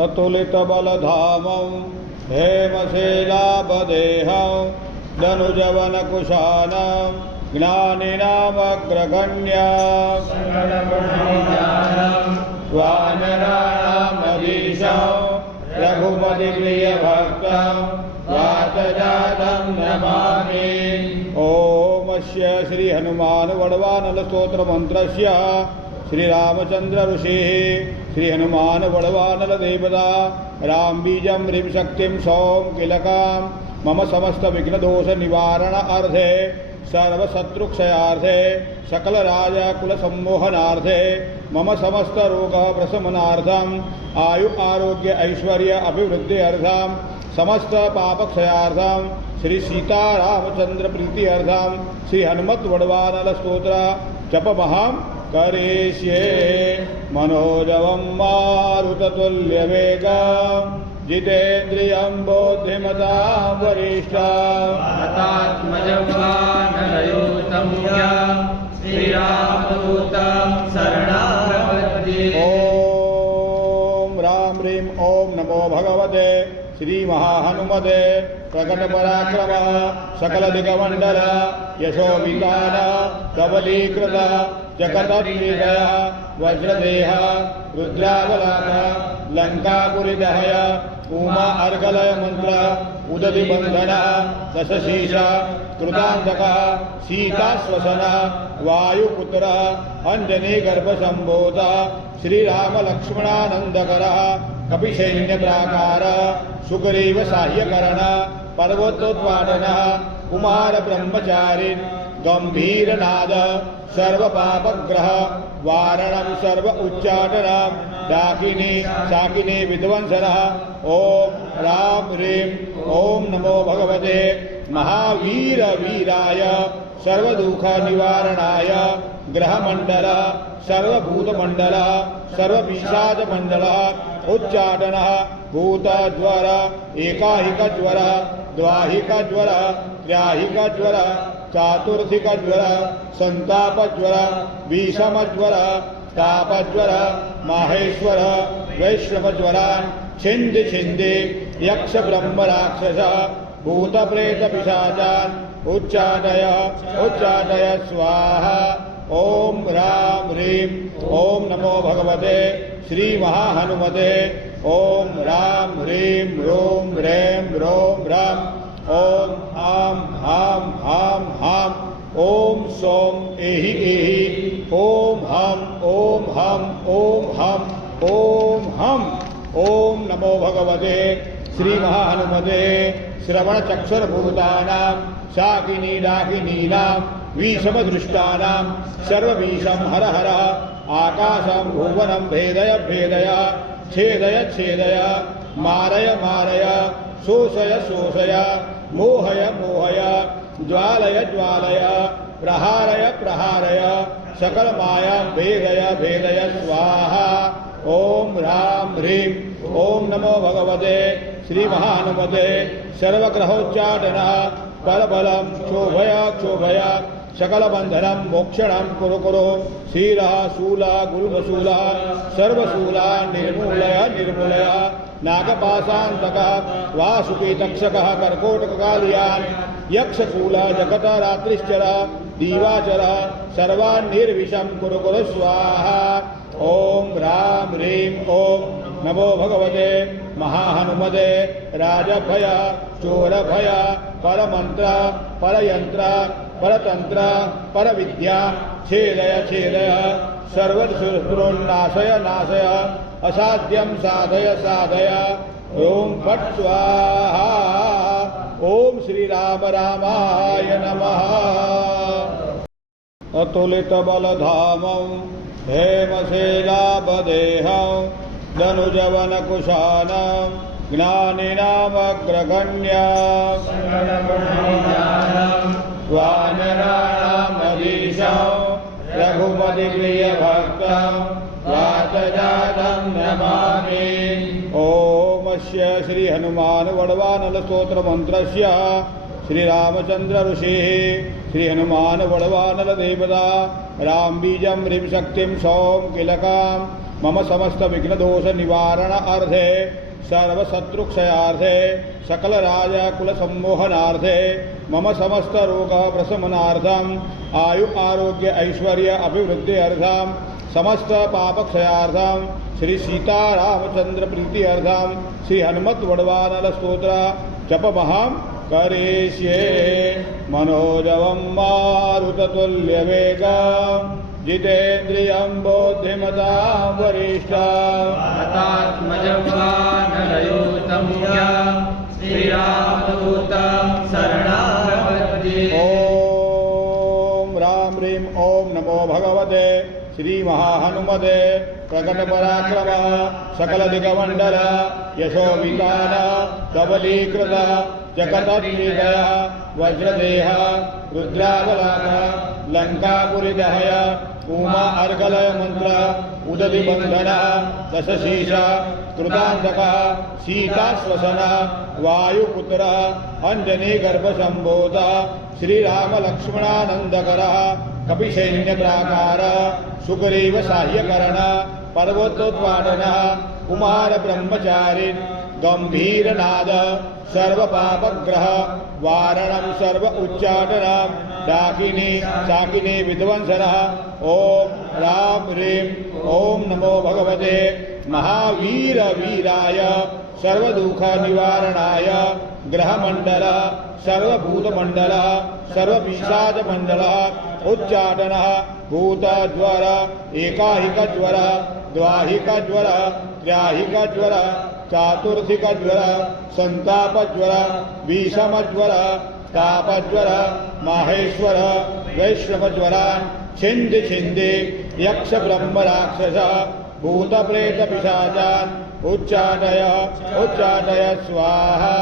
अतुलितबलधामं हेमशैलाभदेहं धनुजवनकुशानं ज्ञानिनामग्रगण्यं वानराणामधीशं रघुपतिप्रियभक्तं वातजातं नमामि। ओम अस्य श्री हनुमान वडवानल स्तोत्र मंत्रस्य श्री रामचंद्र ऋषिः श्री हनुमान वडवानल देवता राम बीजं ह्रीं शक्तिं सौं किलकां मम समस्त विघ्न दोष निवारण अर्थे सर्वशत्रुक्षयार्थे सकल राजकुल सम्मोहनार्थे मम समस्त रोग प्रशमनार्थम आयु आरोग्य ऐश्वर्य अभिवृद्धि अर्थम समस्त पापक्षयार्थम श्री सीतारामचंद्र प्रीति अर्थम श्री हनुमत वडवानल स्तोत्र जपमहं करिष्ये। मनोजवं मारुततुल्यवेगं जितेन्द्रियं बुद्धिमतां वरिष्ठं वातात्मजं वानरयूतं श्रीरामदूतं शरणं प्रपद्ये। ओम राम ह्रीं ओम नमो भगवते श्री महाहनुमते प्रकट पराक्रम सकल दिगमंडल यशोवितान धवलीकृत जगदत्रिदय वज्रदेह रुद्रावलाक लंकापुरीदहय उमा अर्गलय मंत्र उदधि बंधन दशशीष कृतांतक सीताश्वसन वायुपुत्र अंजनी गर्भसंभूत श्रीराम लक्ष्मणानंदकर कपिसैन्य प्राकार सुग्रीव साह्यकरण पर्वतोद्वाटन कुमार ब्रह्मचारी गंभीरनाद सर्व पापग्रह वारणं सर्व उच्चाटनं डाकिनी शाकिनी विध्वंसन। ओम राम ह्रीं ओम नमो भगवते महावीर वीराय सर्वदुख निवारणाय ग्रहमंडल सर्वभूतमंडल सर्वपिशाचमंडल उच्चाटन भूतज्वर एकाहिकज्वर द्वाहिकज्वर त्रयाहिकज्वर चातुर्थिकज्वर संतापज्वर विषमज्वर तापज्वर माहेश्वर वैष्णवज्वरान् छिन्धि छिन्धि यक्ष ब्रह्म राक्षस भूत प्रेत पिशाचान् उच्चाटय उच्चाटय स्वाहा। ओम राम ह्रीं ओम नमो भगवते श्री महाहनुमते ओम राम ह्रीं रोम ह्रें रोम राम ओम आम हाम हाम हाम ओम सोम एहि एहि ओम हम ओम हम ओम हम ओम हम। ओम नमो भगवते श्री महाहनुमते श्रवण चक्षुर्भूतानां शाकिनी डाकिनीनां विषमदृष्टानां सर्वविषं हर हर आकाशं भुवनं भेदय भेदय छेदय छेदय मारय मारय शोषय शोषय मोहय मोहय ज्वालय ज्वालय प्रहारय प्रहारय सकल माया भेदय भेदय स्वाहा। ओम राम ह्रीं ओम नमो भगवते श्री महाहनुमते सर्वग्रहोच्चाटन परबलं क्षोभय क्षोभय सकल बंधनं मोक्षणं कुरु कुरु शीलः शूलः गुल्मशूलः सर्वशूला निर्मूलय निर्मूलय नागपाशान्तकः वासुकी तक्षकः कर्कोटककालियान् यक्षकूलः जगत रात्रिश्चर दीवाचर सर्वान् निर्विषं कुरु कुरु स्वाहा। ओम राम ह्रीं ओम नमो भगवते महाहनुमते राजभय चोरभय परमंत्र परयंत्र परतंत्र परविद्या छेदय छेदय सर्वशत्रुन्नाशय नाशय असाध्यं साधय साधय ओम फट् स्वाहा। ओम श्री राम रामाय नमः। अतुलितबलधामं हेमशैलाभदेहं धनुजवनकुशानं ज्ञानिनामग्रगण्यं वानराणामधीशं रघुपतिप्रियभक्तं वातजातं नमामि। ओम अस्य श्री हनुमान वडवानल स्तोत्र मंत्रस्य श्री रामचंद्र ऋषिः श्री हनुमान वडवानल देवता राम बीजं ह्रीं शक्तिं सौं किलकां मम समस्त विघ्न दोष निवारण अर्थे सर्व शत्रुक्षयार्थे सकल राजा कुल सम्मोहनार्थे मम समस्त रोग प्रशमनार्थम आयु आरोग्य ऐश्वर्य अभिवृद्धि अर्थम समस्त पापक्षयार्थम श्री सीतारामचंद्र प्रीति अर्थम श्री हनुमत वडवानल स्तोत्र जपमहं करिष्ये मनोजवं मारुततुल्यवेगं जितेन्द्रियं बुद्धिमतां वरिष्ठं वातात्मजं श्रीरामदूतं शरणं प्रपद्ये। ओम राम ह्रीं ओम नमो भगवते श्री महाहनुमते प्रकट पराक्रम सकल दिगमंडल यशोवितान धवलीकृत जगदत्रिदय वज्रदेह रुद्रावलाक लंकापुरीदहय उमा अर्गलय मंत्र उदधि बंधन दशशीष कृतांतक सीताश्वसन वायुपुत्र अंजनी गर्भसंभूत श्रीराम लक्ष्मणानंदकर कपिसैन्य प्राकार सुग्रीव साह्यकरण पर्वतोत्पाटन कुमार ब्रह्मचारी गंभीरनाद सर्व पापग्रह वारणं सर्व उच्चाटन डाकिनी शाकिनी विध्वंसन ओम राम ह्रीं ओम नमो भगवते महावीर वीराय सर्वदुःख निवारणाय ग्रहमंडल सर्वभूतमंडल सर्वपिशाचमंडल उच्चाटन भूतज्वर एकाहिक ज्वर द्वाहिक ज्वर त्राहिक ज्वर चातुर्थिक ज्वर संताप ज्वर विषम ज्वर तापज्वर माहेश्वर वैष्णव ज्वरान् छिंदि छिंदि यक्ष ब्रह्म राक्षस भूत प्रेत पिशाचान् उच्चाटय उच्चाटय स्वाहा